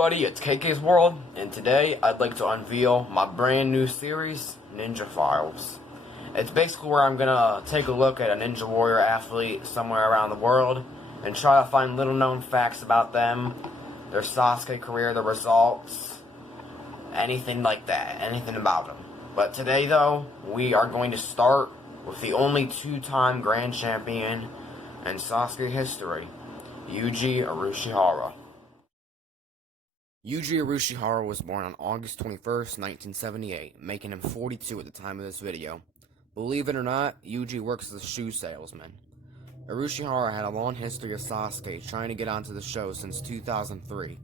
everybody, it's KK's World, and today I'd like to unveil my brand new series, Ninja Files. It's basically where I'm gonna take a look at a Ninja Warrior athlete somewhere around the world and try to find little known facts about them, their Sasuke career, their results, anything like that, anything about them. But today though, we are going to start with the only two-time Grand Champion in Sasuke history, Yuuji Urushihara. Yuuji Urushihara was born on August 21st, 1978, making him 42 at the time of this video. Believe it or not, Yuuji works as a shoe salesman. Urushihara had a long history of Sasuke trying to get onto the show since 2003.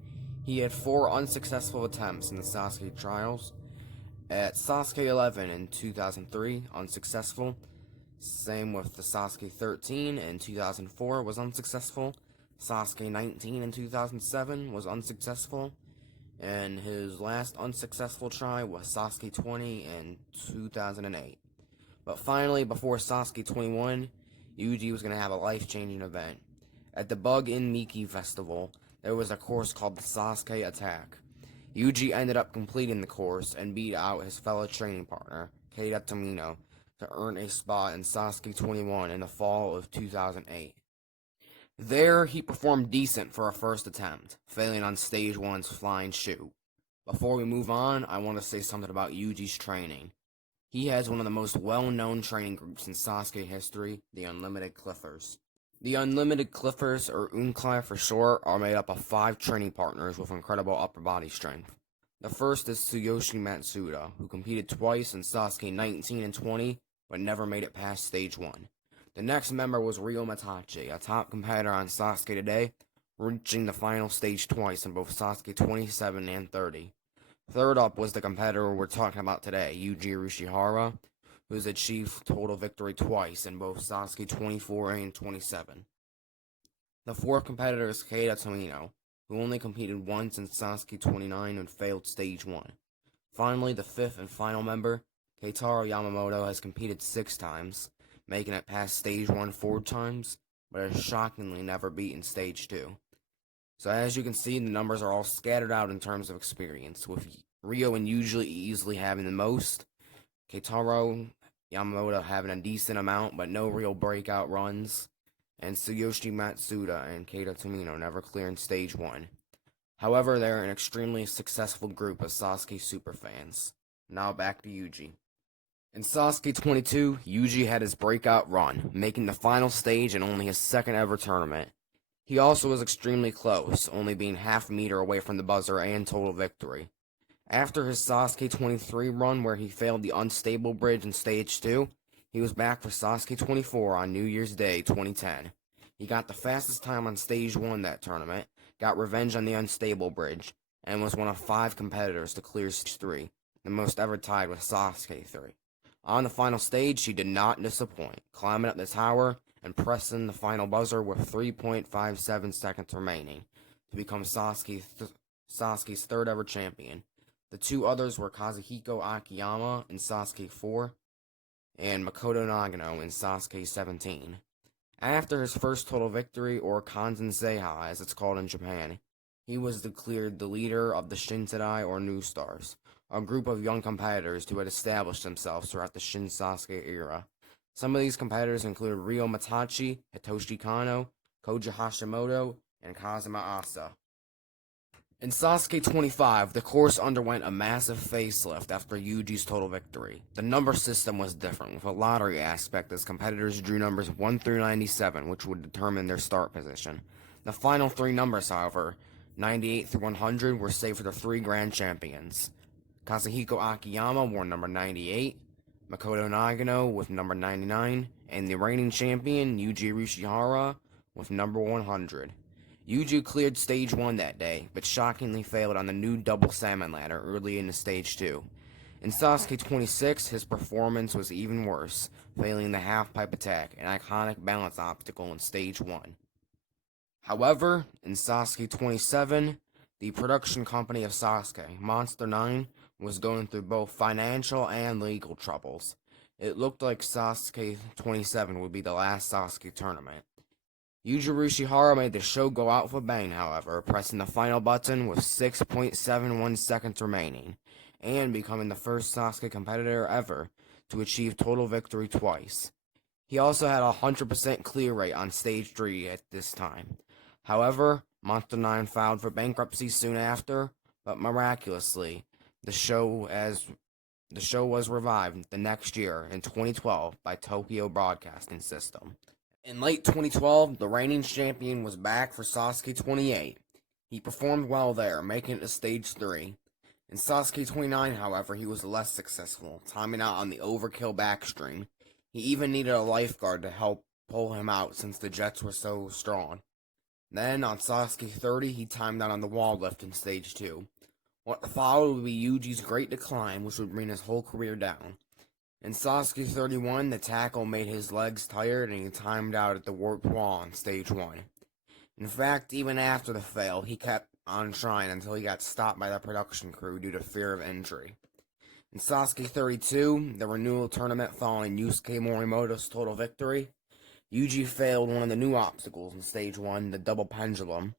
He had 4 unsuccessful attempts in the Sasuke trials. At Sasuke 11 in 2003, unsuccessful. Same with the Sasuke 13 in 2004 was unsuccessful. Sasuke 19 in 2007 was unsuccessful. And his last unsuccessful try was Sasuke 20 in 2008. But finally, before Sasuke 21, Yuuji was going to have a life-changing event. At the Bug in Miki Festival, there was a course called the Sasuke Attack. Yuuji ended up completing the course and beat out his fellow training partner, Keita Tomino, to earn a spot in Sasuke 21 in the fall of 2008. There, he performed decent for a first attempt, failing on Stage 1's Flying Shoe. Before we move on, I want to say something about Yuuji's training. He has one of the most well-known training groups in Sasuke history, the Unlimited Cliffers. The Unlimited Cliffers, or Unclai for short, are made up of 5 training partners with incredible upper body strength. The first is Tsuyoshi Matsuda, who competed twice in Sasuke 19 and 20, but never made it past Stage 1. The next member was Ryo Matachi, a top competitor on Sasuke today, reaching the final stage twice in both Sasuke 27 and 30. Third up was the competitor we're talking about today, Yuuji Urushihara, who has achieved total victory twice in both Sasuke 24 and 27. The fourth competitor is Keita Tomino, who only competed once in Sasuke 29 and failed Stage 1. Finally, the fifth and final member, Keitaro Yamamoto, has competed 6 times, making it past Stage 1 4 times, but has shockingly never beaten Stage 2. So as you can see, the numbers are all scattered out in terms of experience, with Ryo and usually easily having the most, Keitaro Yamamoto having a decent amount but no real breakout runs, and Tsuyoshi Matsuda and Keita Tomino never clearing Stage 1. However, they are an extremely successful group of Sasuke superfans. Now back to Yuuji. In Sasuke 22, Yuuji had his breakout run, making the final stage in only his second ever tournament. He also was extremely close, only being half a meter away from the buzzer and total victory. After his Sasuke 23 run where he failed the unstable bridge in Stage 2, he was back for Sasuke 24 on New Year's Day 2010. He got the fastest time on Stage 1 that tournament, got revenge on the unstable bridge, and was one of 5 competitors to clear Stage 3, the most ever tied with Sasuke 3. On the final stage, he did not disappoint, climbing up the tower and pressing the final buzzer with 3.57 seconds remaining to become Sasuke's third ever champion. The 2 others were Kazuhiko Akiyama in Sasuke 4 and Makoto Nagano in Sasuke 17. After his first total victory, or Kanzen Seiha as it's called in Japan, he was declared the leader of the Shinserai, or New Stars, a group of young competitors who had established themselves throughout the Shin Sasuke era. Some of these competitors included Ryo Matachi, Hitoshi Kano, Koji Hashimoto, and Kazuma Asa. In Sasuke 25, the course underwent a massive facelift after Yuuji's total victory. The number system was different, with a lottery aspect as competitors drew numbers 1 through 97, which would determine their start position. The final 3 numbers, however, 98 through 100, were saved for the 3 grand champions. Kazuhiko Akiyama wore number 98, Makoto Nagano with number 99, and the reigning champion, Yuuji Urushihara, with number 100. Yuuji cleared Stage 1 that day, but shockingly failed on the new double salmon ladder early into Stage 2. In Sasuke 26, his performance was even worse, failing the half-pipe attack, an iconic balance obstacle in Stage 1. However, in Sasuke 27, the production company of Sasuke, Monster 9, was going through both financial and legal troubles. It looked like Sasuke 27 would be the last Sasuke tournament. Yuuji Urushihara made the show go out with a bang, however, pressing the final button with 6.71 seconds remaining, and becoming the first Sasuke competitor ever to achieve total victory twice. He also had a 100% clear rate on Stage 3 at this time. However, Monster 9 filed for bankruptcy soon after, but miraculously, the show was revived the next year in 2012 by Tokyo Broadcasting System. In late 2012, the reigning champion was back for Sasuke 28. He performed well there, making it to Stage 3. In Sasuke 29, however, he was less successful, timing out on the overkill backstream. He even needed a lifeguard to help pull him out since the jets were so strong. Then, on Sasuke 30, he timed out on the wall lift in Stage 2. What followed would be Yuji's great decline, which would bring his whole career down. In Sasuke 31, the tackle made his legs tired and he timed out at the warped wall on Stage 1. In fact, even after the fail, he kept on trying until he got stopped by the production crew due to fear of injury. In Sasuke 32, the renewal tournament following Yusuke Morimoto's total victory, Yuji failed one of the new obstacles in Stage 1, the double pendulum.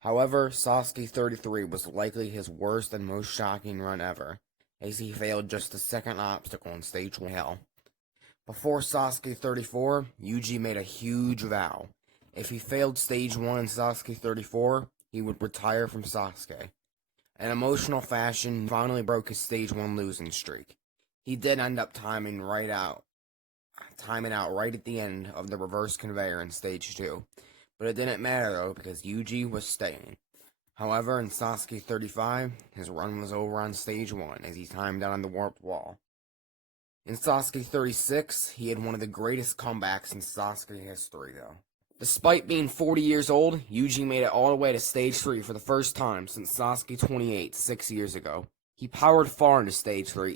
However, Sasuke 33 was likely his worst and most shocking run ever, as he failed just the second obstacle in Stage 1 hell. Before Sasuke 34, Yuji made a huge vow. If he failed Stage 1 in Sasuke 34, he would retire from Sasuke. In emotional fashion, he finally broke his Stage 1 losing streak. He did end up timing out right at the end of the reverse conveyor in Stage 2. But it didn't matter though, because Yuji was staying. However, in Sasuke 35, his run was over on Stage 1 as he timed out on the warped wall. In Sasuke 36, he had one of the greatest comebacks in Sasuke history though. Despite being 40 years old, Yuji made it all the way to Stage 3 for the first time since Sasuke 28 6 years ago. He powered far into Stage 3,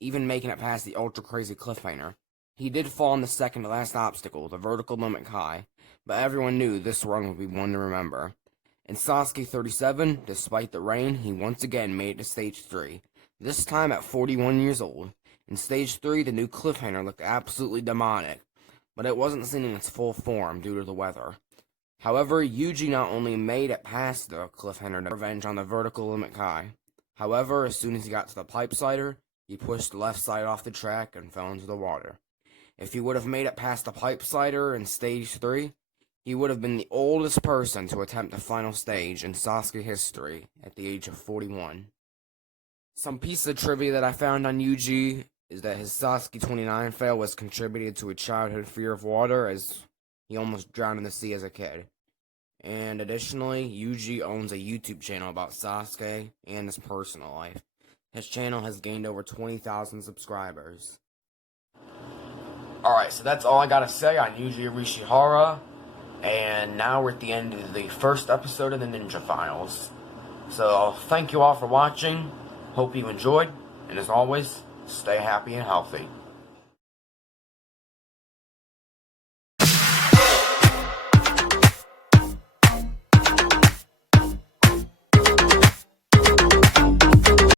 even making it past the ultra-crazy cliffhanger. He did fall in the second to last obstacle, the vertical limit Kai, but everyone knew this run would be one to remember. In Sasuke 37, despite the rain, he once again made it to Stage 3, this time at 41 years old. In Stage 3, the new cliffhanger looked absolutely demonic, but it wasn't seen in its full form due to the weather. However, Yuji not only made it past the cliffhanger to revenge on the vertical limit Kai. However, as soon as he got to the pipe slider, he pushed the left side off the track and fell into the water. If he would have made it past the pipe slider in Stage 3, he would have been the oldest person to attempt the final stage in Sasuke history at the age of 41. Some piece of trivia that I found on Yuji is that his Sasuke 29 fail was contributed to a childhood fear of water, as he almost drowned in the sea as a kid. And additionally, Yuji owns a YouTube channel about Sasuke and his personal life. His channel has gained over 20,000 subscribers. Alright, so that's all I gotta say on Yuuji Urushihara. And now we're at the end of the first episode of the Ninja Files. So, thank you all for watching. Hope you enjoyed. And as always, stay happy and healthy.